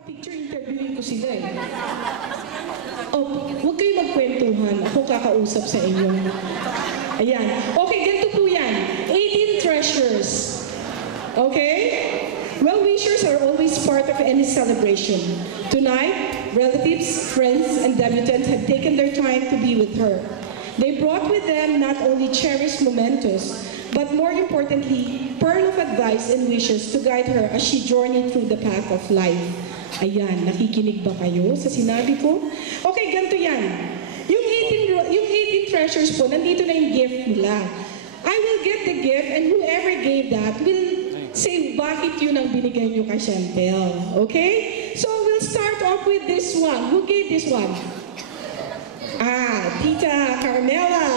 Picture interviewin ko sila eh. Oh, huwag kayo magkwentuhan. Ako kakausap sa inyo. Ayan. Okay, ganito po yan. 18 treasures. Okay? Well-wishers are always part of any celebration. Tonight, relatives, friends, and debutants have taken their time to be with her. They brought with them not only cherished mementos, but more importantly, pearl of advice and wishes to guide her as she journeyed through the path of life. Ayan, nakikinig ba kayo sa sinabi ko? Okay, ganito yan. Yung 18 treasures po, nandito na yung gift nila. I will get the gift and whoever gave that will say bakit yun ang binigay nyo kay Chantel. Okay? So we'll start off with this one. Who gave this one? Tita Carmela.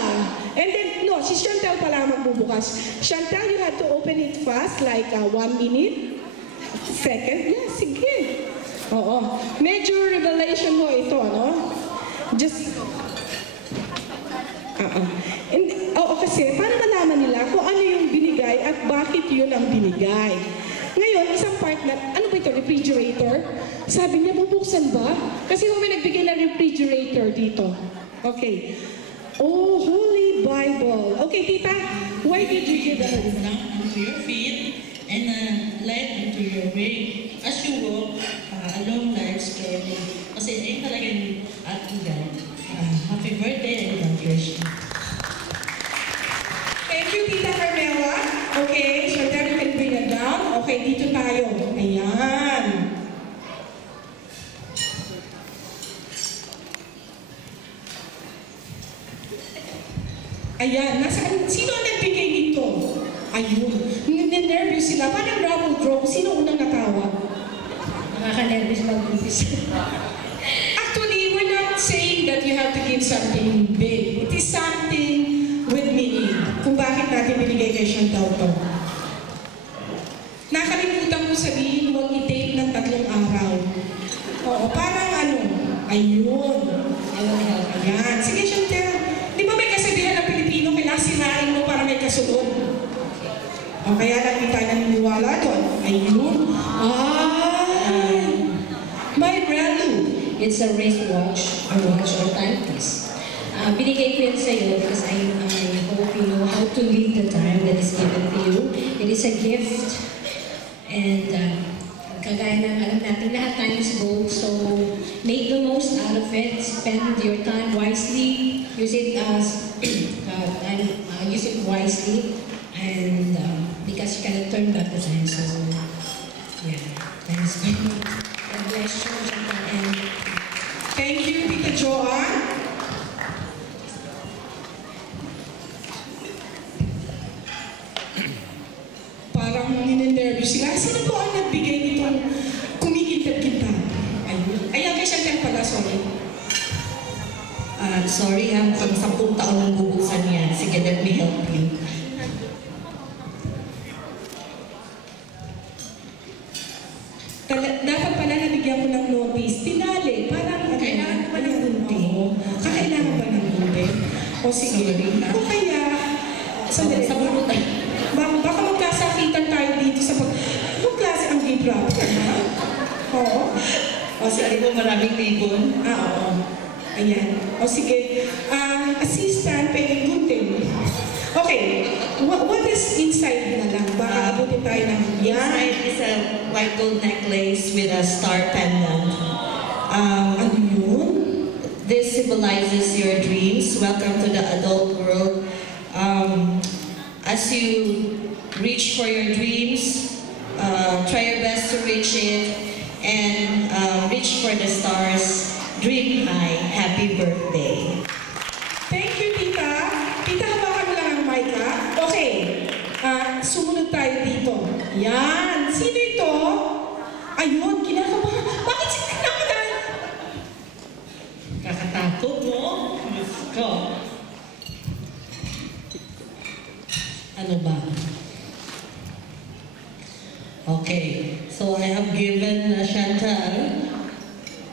And then, no, si Chantel pala magbubukas. Chantel, you have to open it fast, like 1 minute. Second? Yeah, sige. Oo. Medyo revelation mo ito, no? Just... kasi paano malaman nila kung ano yung binigay at bakit yun ang binigay. Ngayon, isang part na, ano ba ito, refrigerator? Sabi niya, bubuksan ba? Kasi may nagbigay ng refrigerator dito. Okay. Oh, Holy Bible. Okay, tita, why did you give that? Down onto your feet and light into your way as you walk along life's journey. Kasi ayun talaga yung ating guide. Happy birthday and congratulations. Thank you, Tita Carmela. Okay, so then you can bring it down. Okay, dito tayo. Ayan. Ayan, sino ang nagbigay dito? Ayun, nervous sila. Parang raffle draw. Sino unang natawa? Nakaka-nervous mag-umpis. Actually, we're not saying that you have to give something big. It is something with meaning. Kung bakit natin binigay kay Chantel to. Nakalimutan ko sabihin, huwag i-tape ng 3 araw. Oo, parang ano, ayun. Ayan. Sige, Chantel. Di ba may kasabihan ng Pilipino, kailangan sirain mo para may kasunod? O kaya lang hindi tayo naniniwala doon. Ayun. May relu. It's a wristwatch, a watch or timepiece. Binigay ko yun sa'yo because I hope you know how to lead the time that is given to you. It is a gift and kagaya ng alam natin, lahat time is gold, so make the most out of it, spend your time wisely, use it wisely, and because you cannot turn back the time, so yeah, thanks. God bless you, and thank you, Tita Joanne. Parang nininterview sila. Sino po ang nagbigay nitong kumikintab-kintab? Ayun. Ayan, kay Chantel pala, sorry. Sorry ha, mukhang 10 taon nang bubuksan yan. Sige, let me help you. Dapat pala nabigyan ko ng notice. Tinali, parang kailangan pa ng gunting. Kailangan ba ng gunting? O sige. O kaya, sa bunot ay. Baka magkasakitan tayo dito sa anong klase ang gift wrap? Oo. O sige po, maraming libon. Oo. Ayan. O sige. Assistant, pwedeng gunting. Okay. What is inside na lang? Baka abutin tayo ng Inside is a white gold necklace with a star pendant. ano yun? This symbolizes your dreams. Welcome to the adult world. As you reach for your dreams, try your best to reach it and reach for the stars. Dream high. Happy birthday. Thank you, Tita. Tita, hawakan mo lang ang mic, ha? Okay. Sumunod tayo dito. Yan. Sino ito? Ayun, kinakabahan. Bakit si kinakabahan? Kakatakot mo? Diyos ko. Ano ba? Okay. So I have given Chantal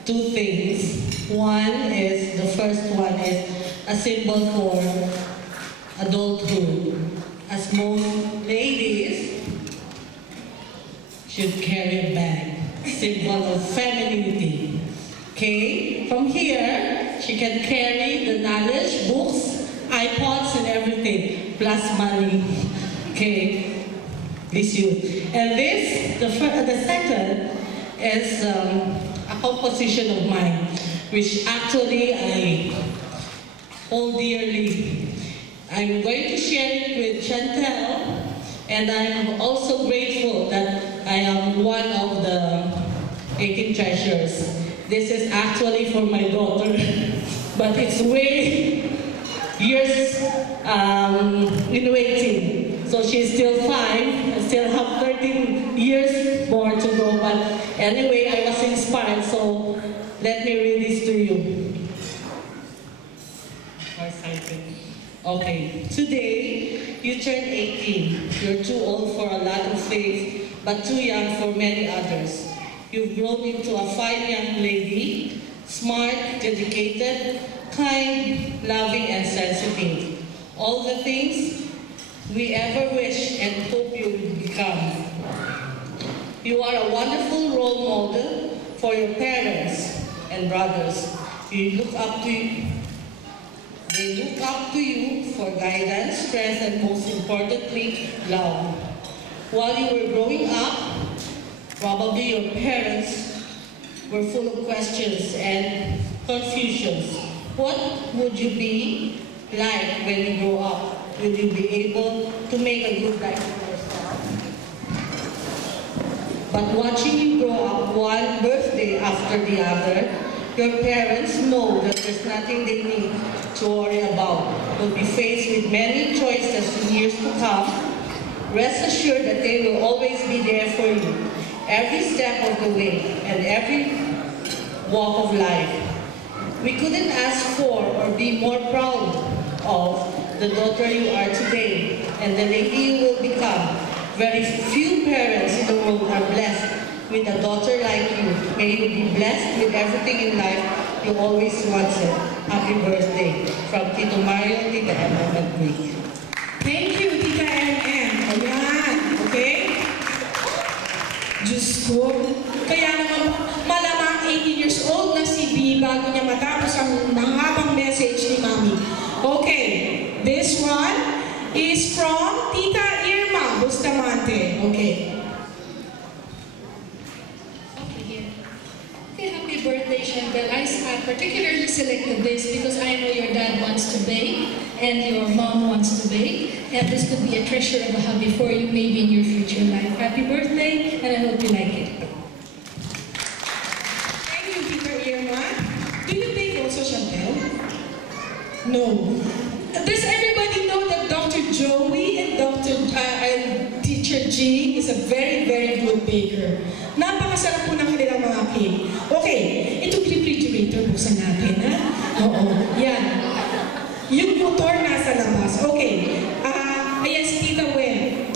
2 things. The first one is a symbol for adulthood. As most ladies should carry a bag. symbol of femininity. Okay, from here, she can carry the knowledge, books, iPods, and everything, plus money. Okay, this youth. And this, the second, is a composition of mine, which actually I hold dearly. I'm going to share it with Chantel, and I'm also grateful that I am one of the 18 treasures. This is actually for my daughter, but it's way years in waiting. So she's still 5, I still have 13 years more to go, but anyway, I was inspired, so let me read this to you. Okay, today you turn 18. You're too old for a lot of things, but too young for many others. You've grown into a fine young lady, smart, dedicated, kind, loving, and sensitive. All the things we ever wish and hope you will become. You are a wonderful role model for your parents and brothers. They look up to you for guidance, strength, and most importantly, love. While you were growing up, probably your parents were full of questions and confusions. What would you be like when you grow up? Will you be able to make a good life for yourself? But watching you grow up one birthday after the other, your parents know that there's nothing they need to worry about. You'll be faced with many choices in years to come. Rest assured that they will always be there for you, every step of the way and every walk of life. We couldn't ask for or be more proud of the daughter you are today and the lady you will become. Very few parents in the world are blessed with a daughter like you. May you be blessed with everything in life you always wanted. Happy birthday. From Tito Mario, Tita Emma, and Greek. Thank you, Tita MM. Ayan, okay? Diyos ko. Kaya naman, malamang 18 years old na si B bago niya matapos ang mahabang message ni Mami. Okay, this one is from Tita Irma Bustamante. Okay. Happy birthday, Chantel. I particularly selected this because I know your dad wants to bake and your mom wants to bake. And this could be a treasure of a hobby for you maybe in your future life. Happy birthday, and I hope you like it. Thank you, Tita Irma. Do you bake also, Chantel? No. Does everybody know that Dr. Joey and Teacher G is a very, very good baker? Napakasarap po ng kanilang mga cake. Okay, ito refrigerator, buksan natin, ha? Oo, yan. Yung motor nasa labas. Okay, ayan si Tita Wen.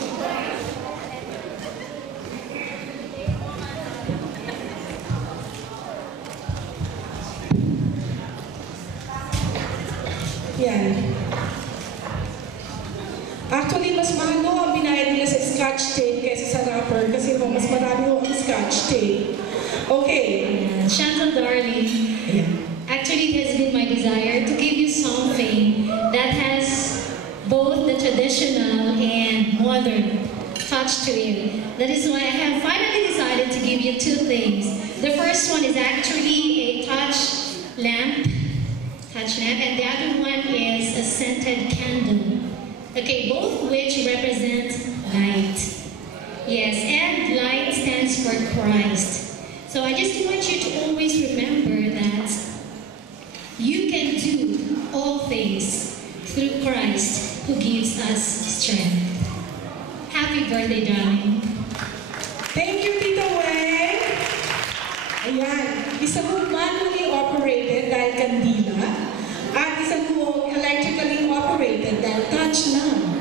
Yan. Actually, mas mahal no ang binayad nila sa scotch tape kaysa sa wrapper kasi mas marami ho ang scotch tape. Okay. Chantal darling, actually it has been my desire to give you something that has both the traditional and modern touch to it. That is why I have finally decided to give you two things. The first one is actually a touch lamp, and the other one is a scented candle. Okay, both which represent light. Yes, and light stands for Christ. So I just want you to always remember that you can do all things through Christ who gives us strength. Happy birthday, darling. Thank you, Tita Wen. Ayan, isa po manually operated dahil kandila at isa po electrically operated dahil touch lang.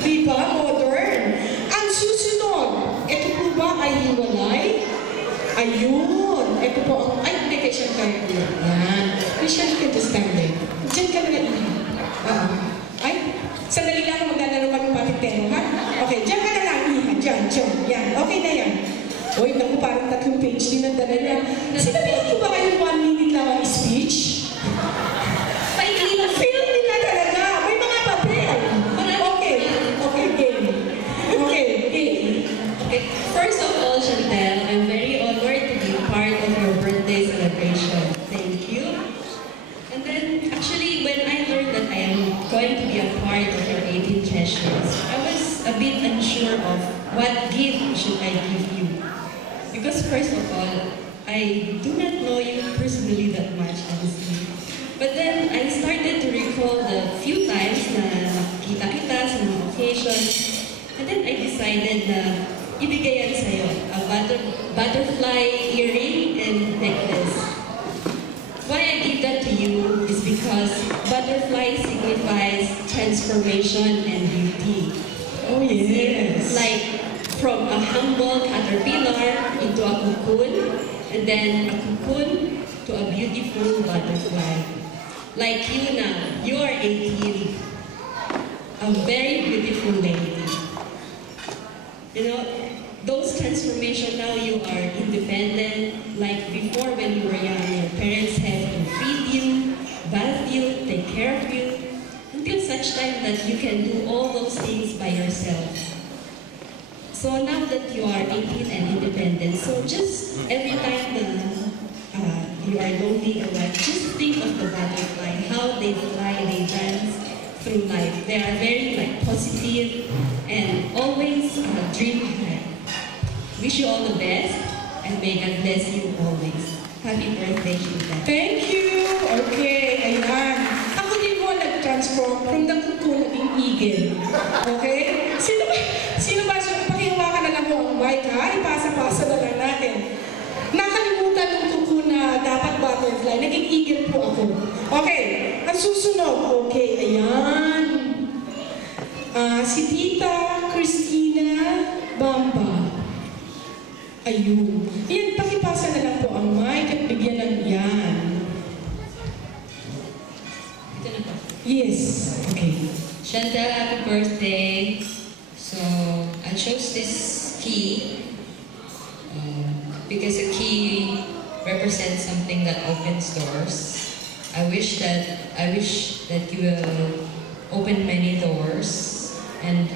Diba? Modern. Ang susunod, ito po ba ay hiwalay? Ayun. Ito po ang, ay, hindi kay Chantal. Ayan. Michelle, you can just stand there. Diyan ka na lang. Ay, sandali lang, maglalaro kami patitero, ha? Okay, Sinabihan niyo ba kayong 1 minute lang ang speech? Paikli lang. Film nila talaga. May mga papel. Okay. Okay, game. Okay, game. Okay. First of all, Chantel, I'm very honored to be part of your birthday celebration. Thank you. And then, actually, when I learned that I am going to be a part of your 18 treasures, I was a bit unsure of what gift should I give you. Because first of all, I do not know you personally that much, honestly. But then, I started to recall the few times na nakita-kita sa mga occasions. And then, I decided na ibigay yan sa'yo, a butterfly earring and necklace. Why I give that to you is because butterfly signifies transformation and beauty. Oh, yes. Like from a humble caterpillar into a cocoon, and then a cocoon to a beautiful butterfly. Like you now, you are 18, a very beautiful lady. You know, those transformation now you are independent. Like before when you were young, your parents had to feed you, bath you, take care of you, until such time that you can do all those things by yourself. So now that you are 18 and independent, so just every time you are lonely or what, just think of the butterfly, how they fly, they dance through life. They are very like positive and always dream high. Wish you all the best and may God bless you always. Happy birthday, Shita. Thank you! Okay, ayan. Ako din mo nag-transform from the cocoon naging eagle. Okay? Sino ba? Pakihawakan na lang mo ang mic, ha? Ipasa-pasa na lang natin. Nakalimutan ng cocoon na dapat butterfly. Naging eagle po ako. Okay, ang susunod. Okay, ayan. Si Tita Christina Bamba. Ayun. Yan, pakipasa na lang po ang mic at bigyan ng yan. Ito na po. Yes. Okay. Chantel, happy birthday. So, I chose this key because a key represents something that opens doors. I wish that you will open many doors, and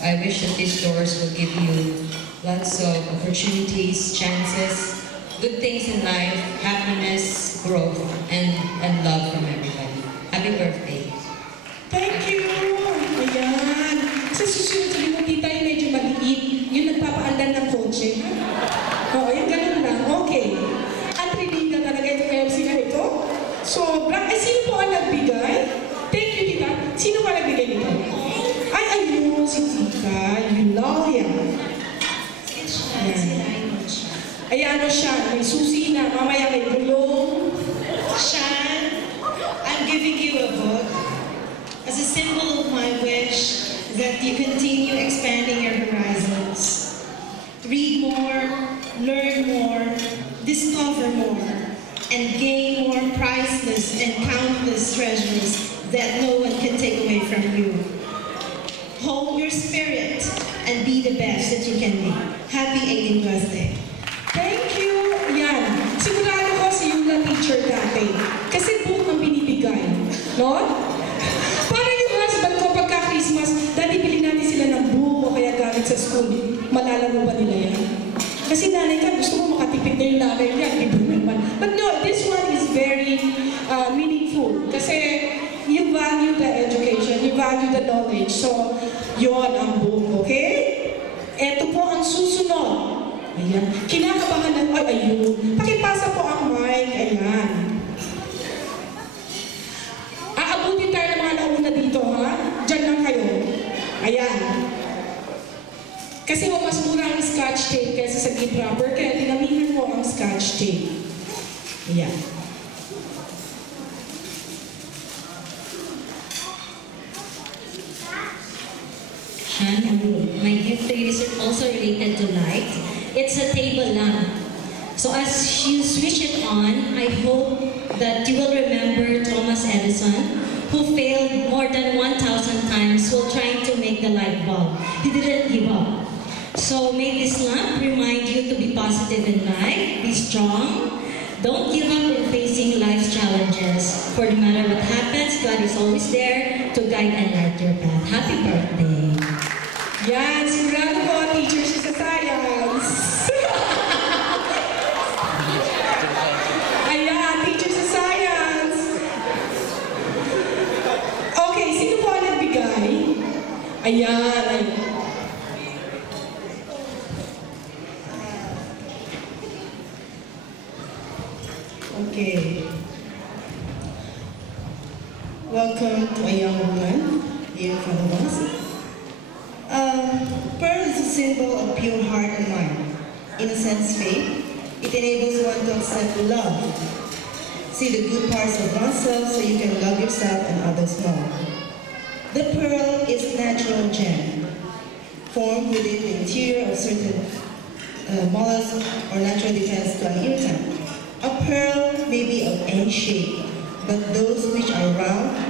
I wish that these doors will give you lots of opportunities, chances, good things in life, happiness, growth, and love from everybody. Happy birthday. Thank you. Ayan. Sa susunod, sabi mo, tita, yung medyo maliit. Yung nagpapaandan ng kotse. Oo, yung ganun lang. Okay. At rinita talaga itong MC na ito. Sobra. Sino po ang nagbigay? Thank you, tita. Sino pa nagbigay nito? Ay, ayun, si tita. Eulogia. Ayan o siya, may susi na, mamaya may gulong. Shan, I'm giving you a book as a symbol of my wish that you continue expanding your horizons. Read more, learn more, discover more, and gain more priceless and countless treasures that no one can take away from you. Hold your spirit and be the best that you can be. Happy 18th birthday. Thank you! Yan. Sigurado ko si Yula teacher dati. Kasi book ang binibigay. No? Para yung husband ko pagka-Christmas, dati bilhin natin sila ng book o kaya gamit sa school. Malalaro ba nila yan? Kasi nanay ka, gusto mo makatipid na yung nanay niya. Iba naman. But no, this one is very meaningful. Kasi you value the education, you value the knowledge. So, yon ang book, okay? Ito po ang susunod. Ayan. Kinakabahan na, ayun. Pakipasa po ang mic. Ayan. Aabutin tayo ng mga nauna dito, ha? Diyan lang kayo. Ayan. Kasi mas mura ang scotch tape kaysa sa gift wrapper, kaya dinamihan mo ang scotch tape. Ayan. My gift to you is also related to light. It's a table lamp. So as you switch it on, I hope that you will remember Thomas Edison, who failed more than 1,000 times while trying to make the light bulb. He didn't give up. So may this lamp remind you to be positive in life, be strong, For no matter what happens, God is always there to guide and light your path. Happy birthday. Yan, sigurado ko, teacher siya sa science. Ayan, teacher sa science. Okay, sino po ang nagbigay? Ayan. Okay. Welcome to a young woman here in front of us. Pearl is a symbol of pure heart and mind. Innocence, faith. It enables one to accept love. See the good parts of oneself so you can love yourself and others more. The pearl is natural gem, formed within the interior of certain mollusks or natural defense to an irritant. A pearl may be of any shape, but those which are round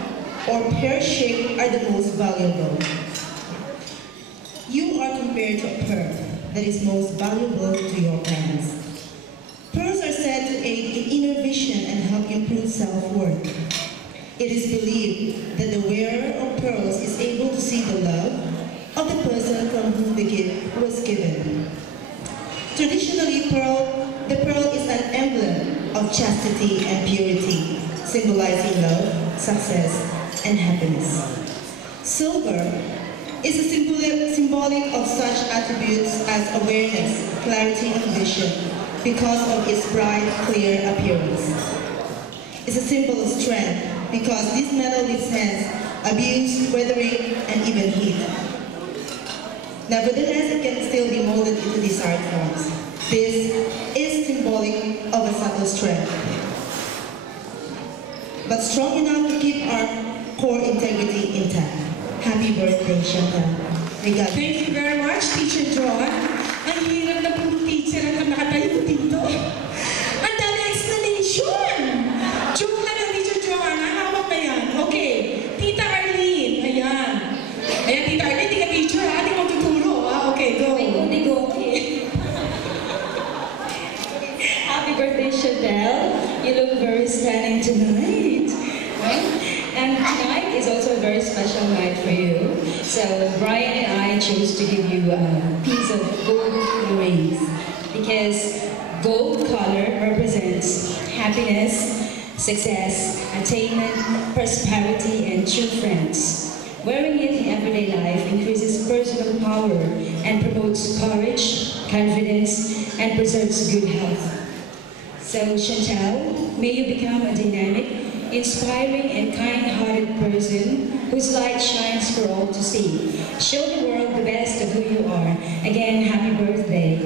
or pear-shaped are the most valuable. You are compared to a pearl that is most valuable to your parents. Pearls are said to aid in inner vision and help improve self-worth. It is believed that the wearer of pearls is able to see the love of the person from whom the gift was given. Traditionally, the pearl is an emblem of chastity and purity, symbolizing love, success, and happiness. Silver is a symbolic of such attributes as awareness, clarity, and vision because of its bright, clear appearance. It's a symbol of strength because this metal withstands abuse, weathering, and even heat. Nevertheless, it can still be molded into desired forms. This is symbolic of a subtle strength, but strong enough to keep our core integrity intact. Happy birthday, Chantal. Regards. Thank you very much, Teacher John. Ang hirap na pong teacher ang nakatayo dito. Ang dami explanation! Joke na lang, Teacher John. Hawak na yan. Okay. Tita Arlene. Ayan. Ayan, Tita Arlene, hindi ka teacher ha. Hindi ko tuturo ha. Okay, go. May go. Happy birthday, Chantel. You look very stunning tonight. Right? And tonight is also a very special night for you. So Brian and I chose to give you a piece of gold earrings because gold color represents happiness, success, attainment, prosperity, and true friends. Wearing it in everyday life increases personal power and promotes courage, confidence, and preserves good health. So Chantal, may you become a dynamic, inspiring and kind-hearted person whose light shines for all to see. Show the world the best of who you are. Again, happy birthday.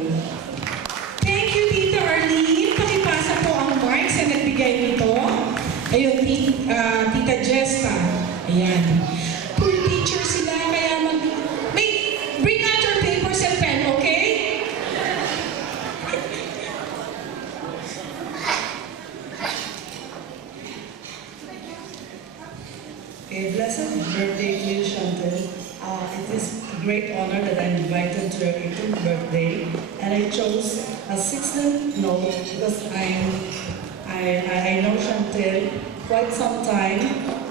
Thank you, Tita Arlene. Pakipasa po ang mark sa nagbigay nito. Ayun, Tita Jesta. Ayan. Full teacher sila, kaya bring out your papers and pen, okay? A blessed birthday to you, Chantal. It is a great honor that I'm invited to your 18th birthday, and I chose a 16th note because I know Chantal quite some time,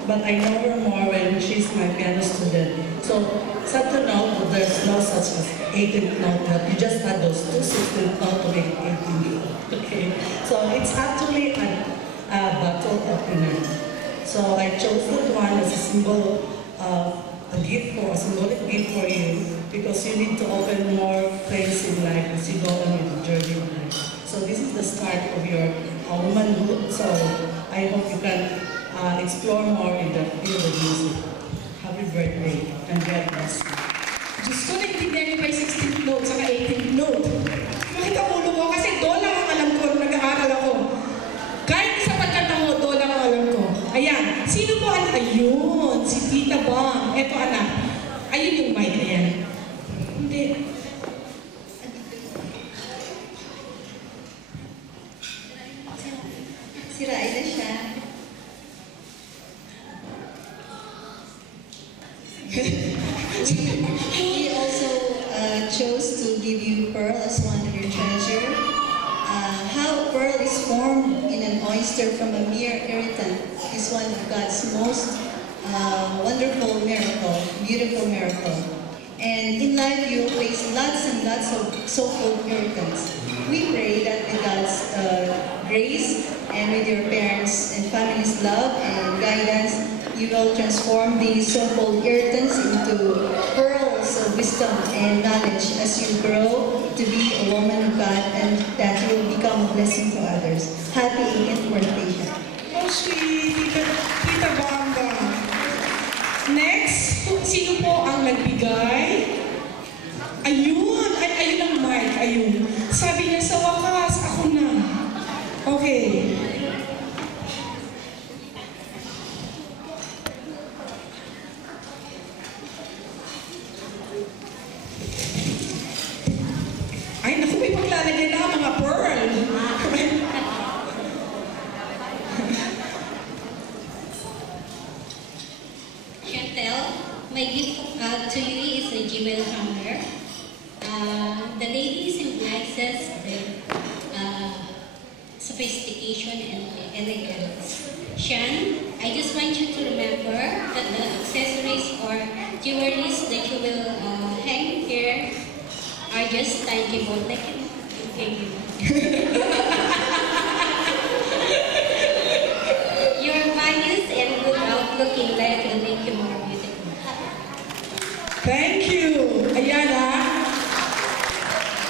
but I know her more when she's my piano student. So, sad to know that there's no such as 18th note, that you just add those two 16th notes to make 18th. Okay, so it's actually a battle opener. So I chose that one as a symbol of a gift for a symbolic gift for you because you need to open more things in life as you go on with the journey of life. So this is the start of your womanhood. So I hope you can explore more in the field of music. Happy birthday and God bless you. Diyos ko, naintindihan niyo pa yung 16th note saka 18th note. Bakit ang ulo ko? Kasi doon lang ang alam ko nung nag-aaral ako. Kahit sa pagkanta ko, doon lang ang alam ko. Ayan. Sino po ang... Ayun, si Tita Bang. Eto anak. Ayun yung mic. Ayan. Hindi. Sirain na siya. He also chose to give you pearl as one of your treasure. How pearl is formed in an oyster from a mere irritant is is one of God's most wonderful miracle, beautiful miracle. And in life, you face lots and lots of so-called miracles. We pray that with God's grace and with your parents' and family's love and guidance, you will transform these so-called irritants into pearls of wisdom and knowledge as you grow to be a woman of God, and that you will become a blessing to others. Happy 18th birthday. Oh, sweet. Tita Bamba. Next, sino po ang nagbigay? Ayun! Ayun ang mic. Ayun. Sabi niya, sa wakas, ako na. Okay. Ay, naku, may paglalagay na mga pearl. Chantel, my gift to you is a Gmail hammer. The lady symbolizes the sophistication and elegance. Shan, I just want you to remember that the accessories or jewelries that you will hang here are just tangible, like your values and good outlook in life will make you more beautiful. Thank you. Ayan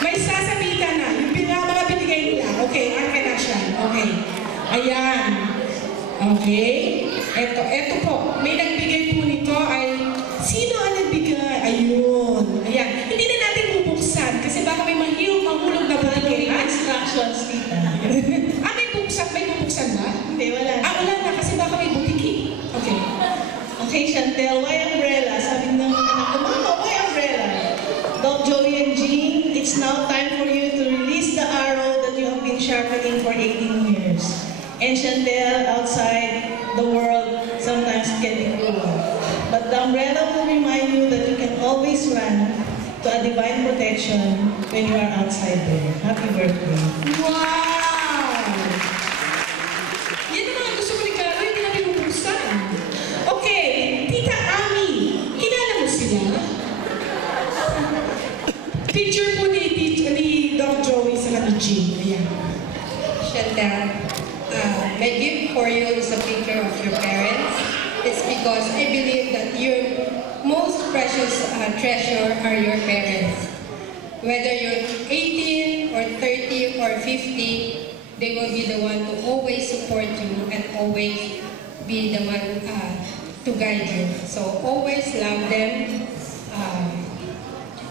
may sasabitan na. Yung mga binigay nila. Okay, akin na siya. Okay. Ayan. Okay. Eto po. May nagbigay po nito ay, sino ang nagbigay? Ayun. Ayan. Hindi na natin bubuksan kasi baka may mahulog na butiki. Instructions, tita. May bubuksan ba? Hindi, wala. Wala na kasi baka may butiki. Okay. Okay, Chantel, why umbrella? Sabi ng anak ko, Mama, why umbrella? Doc, Joey, and Jean, it's now time for you to release the arrow that you have been sharpening for 18 years. And Chantel, outside the world, sometimes getting cruel. But the umbrella will remind you that you can always run to a divine protection when you are outside there. Happy birthday. Wow! Yan ang mga gusto ko regalo, hindi na binubuksan. Okay, Tita Ami, kilala mo sila? Picture po ni Doc Joey sa ni Jean. Ayan. Chantel, my gift for you is a picture of your parents. It's because I believe that your most precious treasure are your parents. Whether you're 18 or 30 or 50, they will be the one to always support you and always be the one to guide you. So always love them,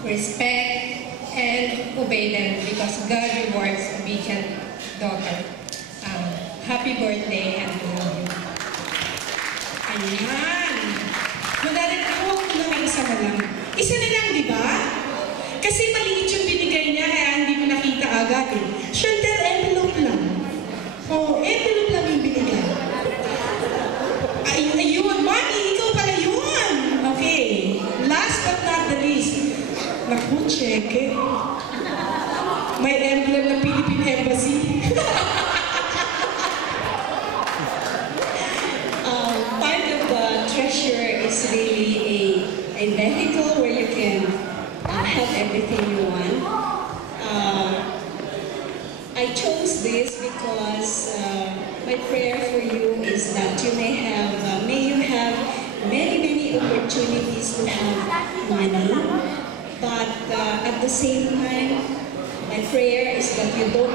respect, and obey them because God rewards obedient daughter. Happy birthday and we love you. Ayan. Madalit ako na may isa na lang. Isa na lang, di ba? Kasi maliit yung binigay niya, kaya hindi ko nakita agad eh. Chantel, envelope lang. Oh, envelope lang yung binigay. Ayun, Mami, ikaw pala yun. Okay. Last but not the least. Naku, check eh. May emblem ng Philippine Embassy. Part of the treasure is really a vehicle where you can have everything you want. I chose this because my prayer for you is that you may you have many opportunities to have money, but at the same time, my prayer is that you don't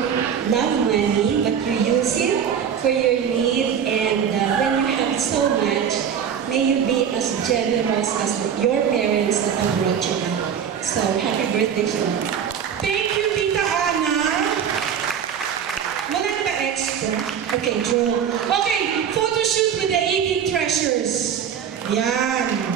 love money, but you use it for your need, and when you have so much, may you be as generous as your parents that have brought you up. So, happy birthday, Sean. Thank you, Tita Ana. Wala na ba extra? Okay, Joe. Okay, photo shoot with the 18 treasures. Yan.